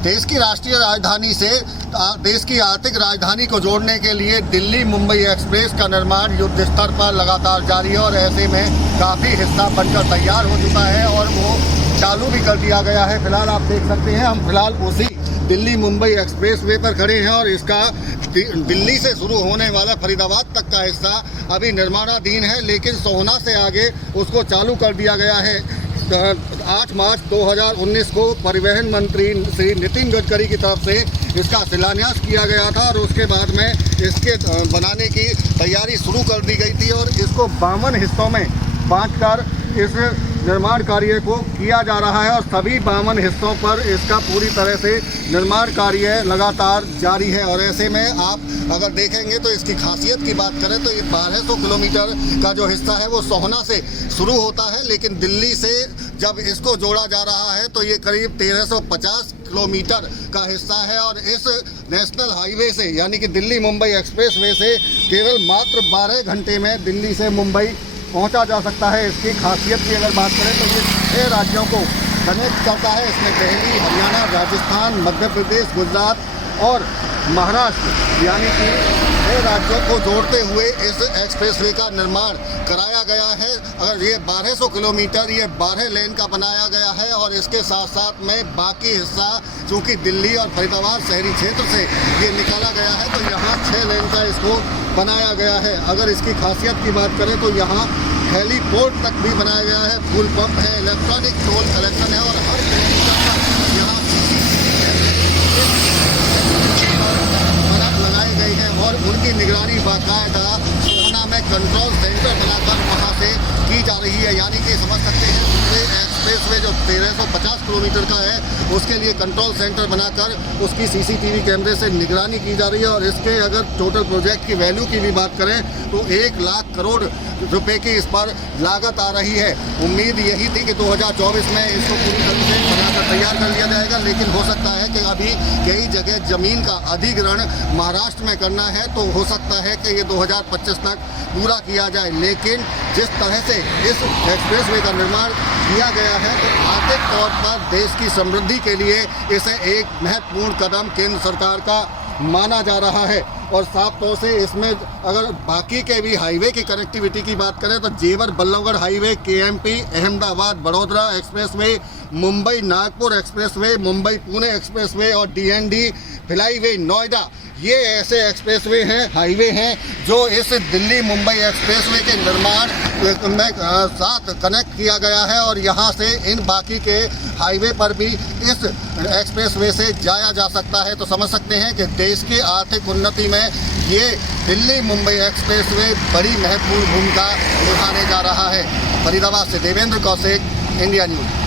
देश की राष्ट्रीय राजधानी से देश की आर्थिक राजधानी को जोड़ने के लिए दिल्ली मुंबई एक्सप्रेस का निर्माण युद्ध स्तर पर लगातार जारी है और ऐसे में काफ़ी हिस्सा बनकर तैयार हो चुका है और वो चालू भी कर दिया गया है। फिलहाल आप देख सकते हैं, हम फिलहाल उसी दिल्ली मुंबई एक्सप्रेस वे पर खड़े हैं और इसका दिल्ली से शुरू होने वाला फरीदाबाद तक का हिस्सा अभी निर्माणाधीन है, लेकिन सोहना से आगे उसको चालू कर दिया गया है। 8 मार्च 2019 को परिवहन मंत्री श्री नितिन गडकरी की तरफ से इसका शिलान्यास किया गया था और उसके बाद में इसके बनाने की तैयारी शुरू कर दी गई थी और इसको 52 हिस्सों में बांटकर इस निर्माण कार्य को किया जा रहा है और सभी 52 हिस्सों पर इसका पूरी तरह से निर्माण कार्य लगातार जारी है। और ऐसे में आप अगर देखेंगे तो इसकी खासियत की बात करें तो ये 1200 किलोमीटर का जो हिस्सा है वो सोहना से शुरू होता है, लेकिन दिल्ली से जब इसको जोड़ा जा रहा है तो ये करीब 1350 किलोमीटर का हिस्सा है और इस नेशनल हाईवे से यानी कि दिल्ली मुंबई एक्सप्रेस वे से केवल मात्र 12 घंटे में दिल्ली से मुंबई पहुंचा जा सकता है। इसकी खासियत की अगर बात करें तो ये 6 राज्यों को कनेक्ट करता है। इसमें दिल्ली, हरियाणा, राजस्थान, मध्य प्रदेश, गुजरात और महाराष्ट्र यानी कि 6 राज्यों को जोड़ते हुए इस एक्सप्रेसवे का निर्माण कराया गया है। अगर ये 1200 किलोमीटर ये 12 लेन का बनाया गया है और इसके साथ साथ में बाकी हिस्सा चूँकि दिल्ली और फरीदाबाद शहरी क्षेत्र से ये निकाला गया है तो यहाँ 6 लेन का इसको बनाया गया है। अगर इसकी खासियत की बात करें तो यहाँ हेलीपोर्ट तक भी बनाया गया है, फुल पंप है, इलेक्ट्रॉनिक टोल कलेक्शन है और हर किलोमीटर पर यहाँ लगाई गई है और उनकी निगरानी बाकायदा सोहना में कंट्रोल सेंटर बनाकर वहाँ से की जा रही है। यानी कि समझ सकते हैं पूरे एक्सप्रेस वे जो 1350 किलोमीटर का है उसके लिए कंट्रोल सेंटर बनाकर उसकी सीसीटीवी कैमरे से निगरानी की जा रही है। और इसके अगर टोटल प्रोजेक्ट की वैल्यू की भी बात करें तो 1 लाख करोड़ रुपए की इस पर लागत आ रही है। उम्मीद यही थी कि 2024 में इसको पूरी तरह से बनाकर तैयार कर लिया जाएगा, लेकिन हो सकता है कि अभी कई जगह ज़मीन का अधिग्रहण महाराष्ट्र में करना है तो हो सकता है कि ये 2025 तक पूरा किया जाए। लेकिन जिस तरह से इस एक्सप्रेसवे का निर्माण किया गया है तो आर्थिक तौर पर देश की समृद्धि के लिए इसे एक महत्वपूर्ण कदम केंद्र सरकार का माना जा रहा है। और साफ तौर से इसमें अगर बाकी के भी हाईवे की कनेक्टिविटी की बात करें तो जेवर Ballabhgarh highway, KMP, Ahmedabad Baroda expressway, Mumbai Nagpur expressway, Mumbai Pune expressway और डीएनडी भिलाई नोएडा, ये ऐसे एक्सप्रेसवे हैं, हाईवे हैं जो इस दिल्ली मुंबई एक्सप्रेसवे के निर्माण में साथ कनेक्ट किया गया है और यहाँ से इन बाकी के हाईवे पर भी इस एक्सप्रेसवे से जाया जा सकता है। तो समझ सकते हैं कि देश की आर्थिक उन्नति में ये दिल्ली मुंबई एक्सप्रेसवे बड़ी महत्वपूर्ण भूमिका निभाने जा रहा है। फरीदाबाद से देवेंद्र कौशिक, इंडिया न्यूज़।